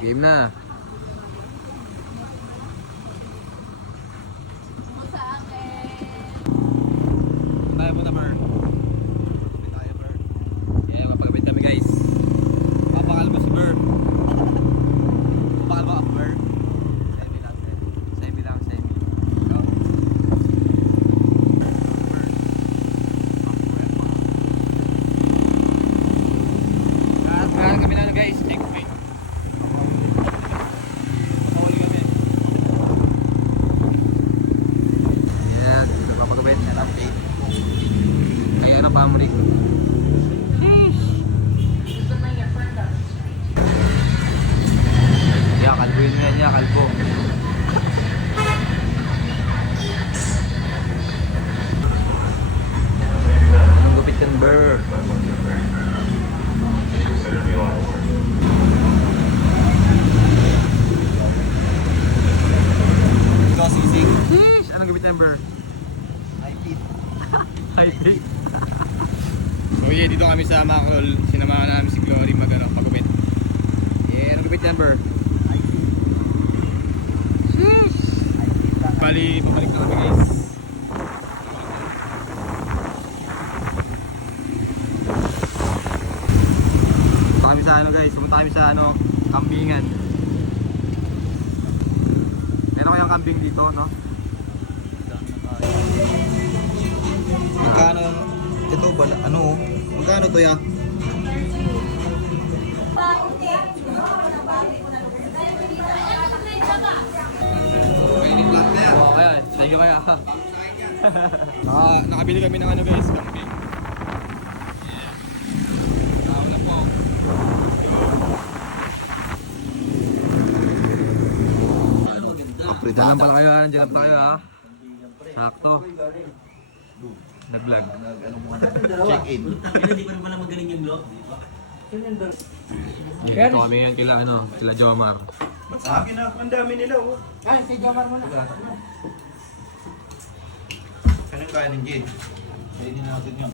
Game na. Tayo muna, Ber. Kapit tayo, Ber. Yeah, papakapit kami, guys. Papakal mo si Ber. Papakal mo ako, Ber. Semi lang, semi lang, semi. Go. At kami na, guys. Checkmate. Ay, ano pa mo rin? Yeah, kalbuin mo yan niya, kalbo. Anong gupit yan, Ber? Ikaw, sisig. Sheesh! Anong gupit yan, Ber? High beat. So yeah, dito kami sa Macrol. Sinamahan namin si Glory pagupit. Yeah, anong gupit yan, Ber? Sheesh! Bali, pabalik na kami, guys. Pumunta kami sa ano, guys. Pumunta kami sa ano, kambingan. Meron kayang kambing dito, no? Magkano ito ba? Ano? Magkano to ya? Okay, thank you kaya. Nakabili kami ng ano, guys, kambing. Yeah. Tao na po. Diyan lang pala kayo, nandiyan lang pala kayo, ha? Sakto. Nag-vlog. Check-in. Hindi pa naman magaling yung vlog. Ito kami yan kila, ano, sila Jomar. Sabi na, ang dami nila, oh. Ay, si Jomar mo na. Anong kaya ng Jade? Kainin natin yun.